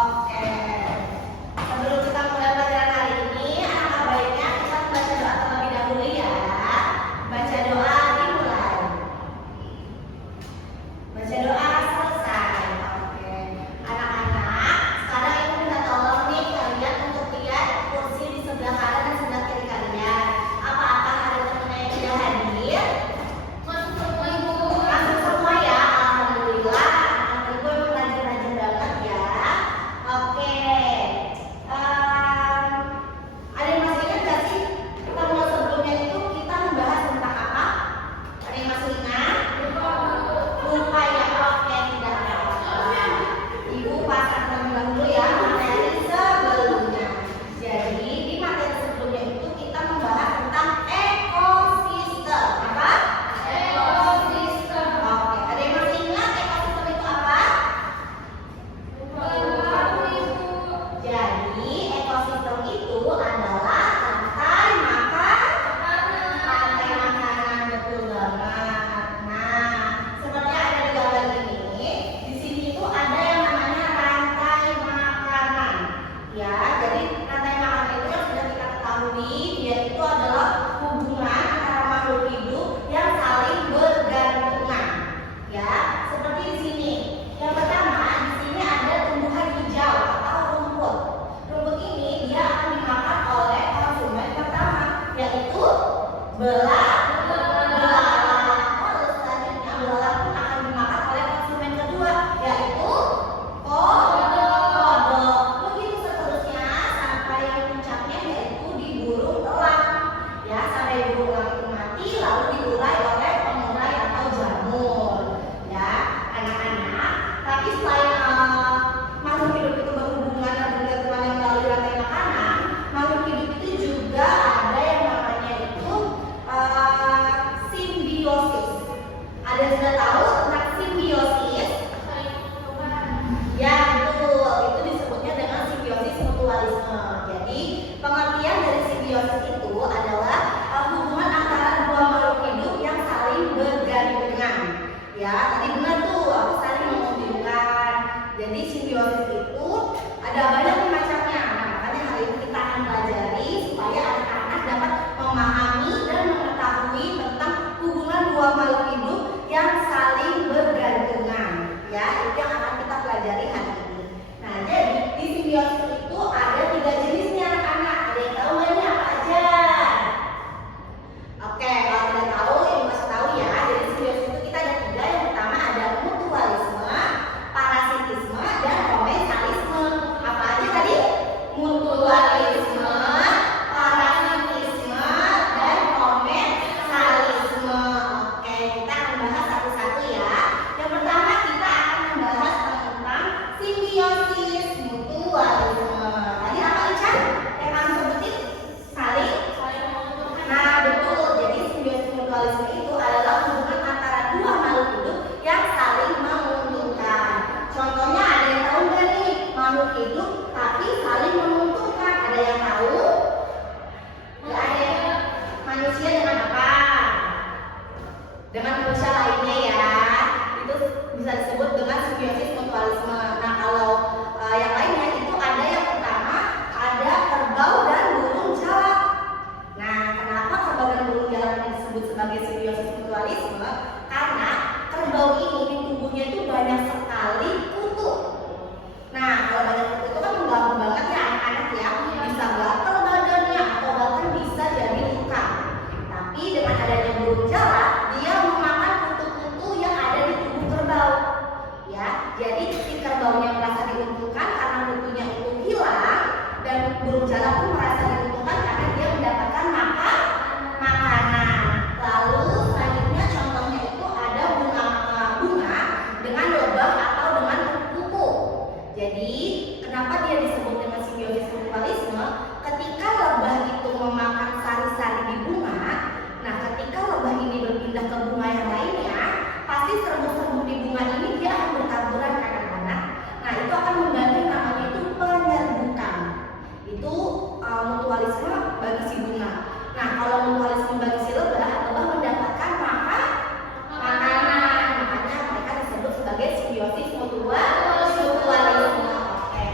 Oke. Sebelum kita mulai pelajaran hari ini, alangkah baiknya kita membaca doa terlebih dahulu ya. Baca doa dimulai. Baca doa selesai. Oke. Anak-anak, sekarang ibu minta tolong nih kalian untuk lihat kursi di sebelah kanan dan sebelah kiri kalian. Apakah ada teman yang sudah hadir? Masuk semua ibu. Masuk semua ya. Alhamdulillah. Anak ibu emang rajin-rajin banget ya. Oke. Ada yang masih ingat gak sih? Pertemuan sebelumnya itu kita membahas tentang apa? Ada yang masih ingat? Lupa ya. Oke, tidak apa-apa. Ibu pasang terlebih dahulu ya materi sebelumnya. Jadi di materi sebelumnya itu kita membahas tentang ekosistem. Apa? Ekosistem. Oke, ada yang masih ingat ekosistem itu apa? Baru ibu. Jadi ekosistem itu adalah rantai makanan, betul banget. Nah, seperti yang ada di gambar ini, di sini itu ada yang namanya rantai makanan. Ya, jadi rantai makanan itu yang sudah kita ketahui, dia itu adalah hubungan antara makhluk hidup yang saling bergantungan. Ya, seperti di sini. Yang pertama, di sini ada tumbuhan hijau atau rumput. Rumput ini dia akan dimakan oleh konsumen pertama, yaitu belalang. Lalu selanjutnya belalang pun akan dimakan oleh konsumen kedua, yaitu kodok. Begitu seterusnya sampai yang puncaknya yaitu di burung elang. Ya, sampai burung elang itu mati lalu diurai oleh pengurai atau jamur. Ya, anak-anak. Tapi selain makhluk hidup itu berhubungan dan bergantungan yang melalui rantai makanan, makhluk hidup itu juga ada yang namanya itu simbiosis. Ada yang sudah tahu tentang simbiosis? Ya, betul. Itu disebutnya dengan simbiosis mutualisme. Jadi, pengertian dari simbiosis itu adalah hubungan antara dua makhluk hidup yang saling bergantungan. Ya, tadi benar tuh, aku saling menguntungkan. Jadi, simbiosis itu ada banyak nih macamnya. Nah, makanya hari ini kita akan pelajari supaya anak-anak dapat memahami dan mengetahui tentang hubungan dua makhluk hidup yang saling bergantungan. Ya, itu yang akan kita pelajari hari ini. Nah, jadi di simbiosis itu ada 3 jenisnya anak-anak. Ada yang tahu nggak ini apa aja? Oke, kalau tidak tahu, ibu kasih tahu ya. Jadi simbiosis itu kita ada 3. Yang pertama ada mutualisme, parasitisme, dan komensalisme. Apa aja tadi? Mutualisme, parasitisme, dan komensalisme. Oke, kita akan bahas satu-satu ya. Yang pertama kita akan membahas tentang simbiosis mutualisme. Tadi apa Ican? Yang kamu sebutin? Saling? Nah, betul. Jadi simbiosis mutualisme itu adalah hubungan antara dua makhluk hidup yang saling menguntungkan. Contohnya ada yang tahu nggak nih? Makhluk hidup tapi saling menguntungkan. Ada yang tahu? Nggak ada yang manusia dengan apa? Dengan manusia lainnya ya. Itu bisa disebut dengan simbiosis mutualisme. Nah, kalau yang lainnya itu ada yang pertama ada kerbau dan burung jalak. Nah, kenapa kerbau dan burung jalak ini disebut sebagai simbiosis mutualisme? Karena kerbau ini di tubuhnya itu banyak sekali kutu. Nah, kalau banyak kutu itu kan mengganggu banget ya anak-anak ya. Bisa gatal badannya atau bahkan bisa jadi luka. Tapi dengan adanya burung jalak, dia memakan kutu-kutu yang ada di tubuh kerbau. Ya, jadi si kerbaunya merasa diuntungkan karena kutunya itu hilang, dan burung jalak pun merasa diuntungkan karena dia mendapatkan makanan. Lalu selanjutnya contohnya itu ada bunga dengan lobak atau dengan kuku. Jadi kenapa dia disebut dengan simbiosis mutualisme? Ketika lebah itu memakan sari-sari di bunga, nah ketika lebah ini berpindah ke bunga yang lainnya, pasti serbuk-serbuk di bunga ini dia akan bertaburan anak-anak. Nah, itu akan membantu namanya itu penyerbukan. Itu mutualisme bagi si bunga. Nah, kalau mutualisme bagi si lebah mendapatkan makanan. Makanya mereka disebut sebagai simbiosis mutualisme. Oke.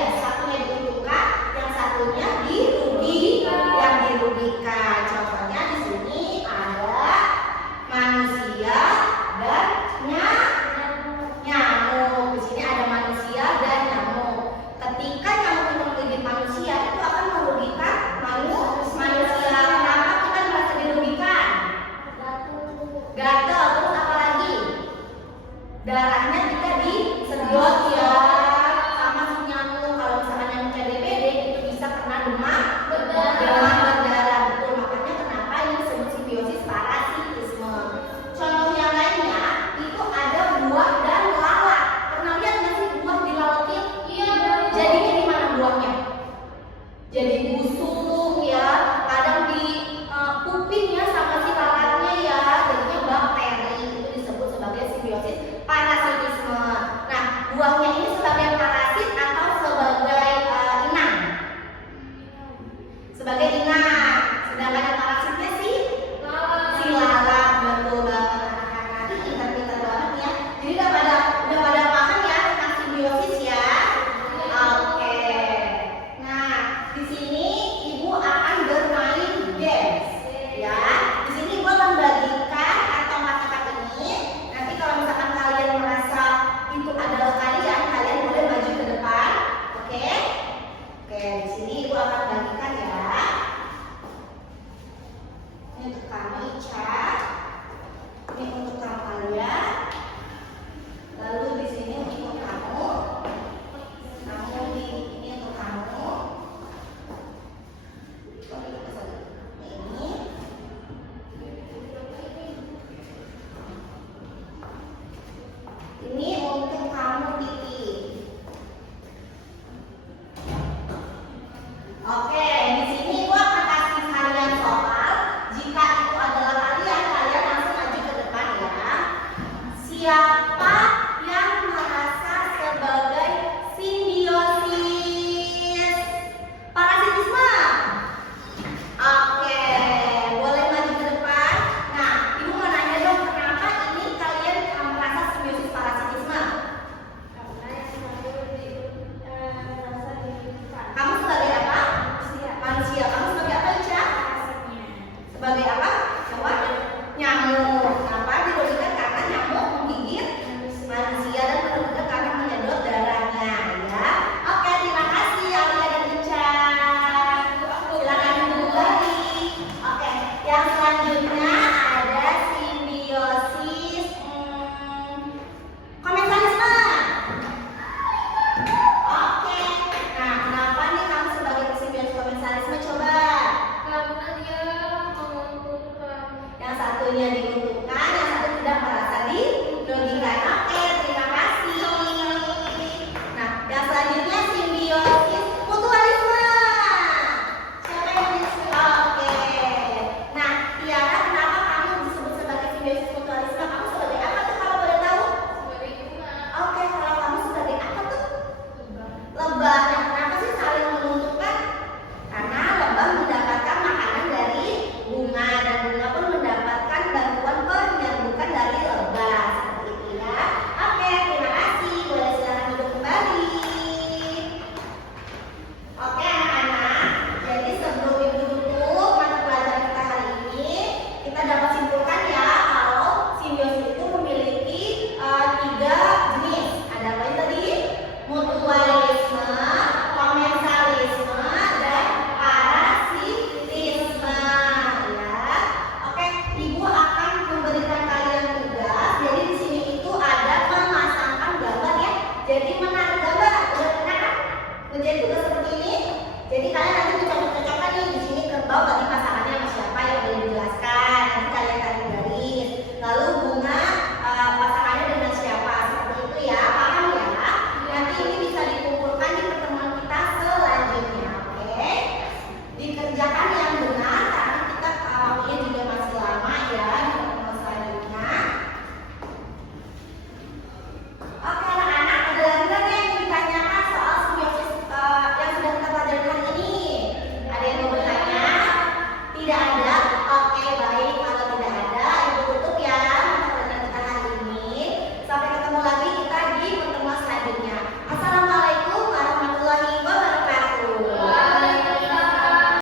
ya, satunya diuntungkan, yang satunya yang dirugikan. Contohnya di sini ada manusia dan nyamuk. Di sini ada manusia dan nyamuk. Ketika nyamuk itu menggigit manusia, itu akan merugikan manusia. Kenapa kita merasa dirugikan? Gatal, terus apa lagi? Darahnya kita disedot